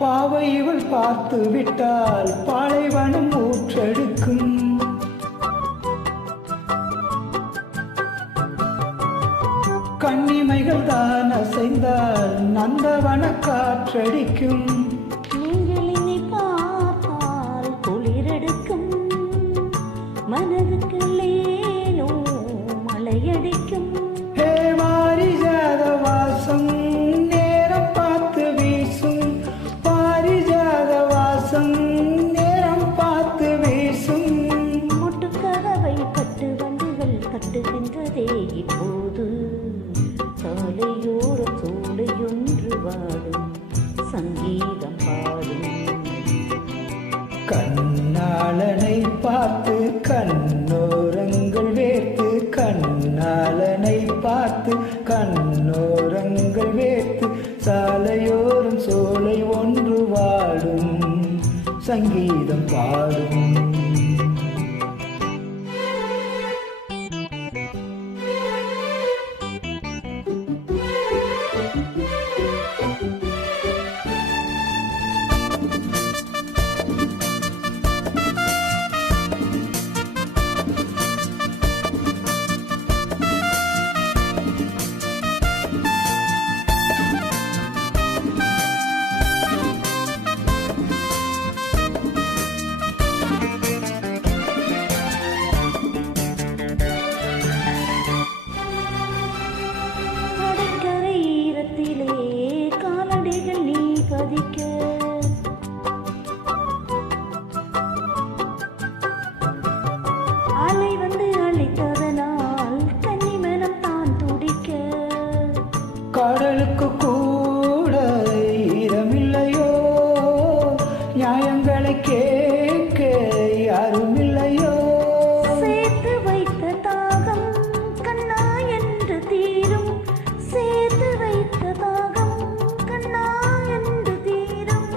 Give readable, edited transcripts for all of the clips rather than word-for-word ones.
பாவை இவள் பார்த்து விட்டால் பாலைவனம் ஊற்றெடுக்கும். கண்ணிமைகள் தான் அசைந்தால் நந்தவன காற்றடிக்கும். நீங்கள் என்னை பார்த்தால் குளிரெடுக்கும், மனதுக்கு லேனோ மலையடிக்கும். ஹே பாரிஜாத வாசம் நேரம் பார்த்து வீசும், பாரிஜாத வாசம் நேரம் பார்த்து வீசும். முட்டுக்கதவை கட்டு வண்டுகள் கட்டுகின்றதே இப்போது, சாலையோரம் சோலையொன்று வாடும் சங்கீதம் பாடும். கண்ணாளனை பார்த்து கண்ணோரங்கள் வேர்த்து, கண்ணாளனை பார்த்து கண்ணோரங்கள் வேர்த்து, சாலையோரம் சோலை ஒன்று வாடும் சங்கீதம் பாடும். காலடிகள் நீ பதிக்க, அலை வந்து அழைத்ததனால் கன்னிமனம் தான் துடிக்க. கடலுக்கு கூட ஈரமில்லையோ, நியாயங்களை கேட்க யாரும் இல்லையோ. சேர்த்து வைத்த தாகம் கண்ணா என்று தீரும், சேர்த்து வைத்த தாகம் கண்ணா என்று தீரும்.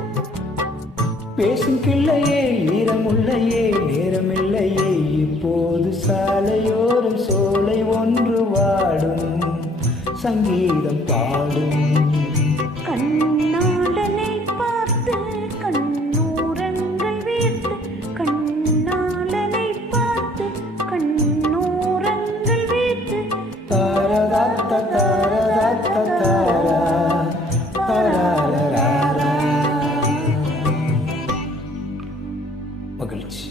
பேசும் கிள்ளையே ஈரமுல்லையே நேரமில்லையே, இப்போது சாலையோரம் சோலை ஒன்று வாடும் சங்கீதம் பாடும். கண்ணாளனை பார்த்து கண்ணூரங்கள் வீர்த்து, கண்ணாளனை பார்த்து கண்ணூரங்கள் வீர்த்து. தாரதாத்த தாரதாத்த தாரா தாராரராரா. மகிழ்ச்சி.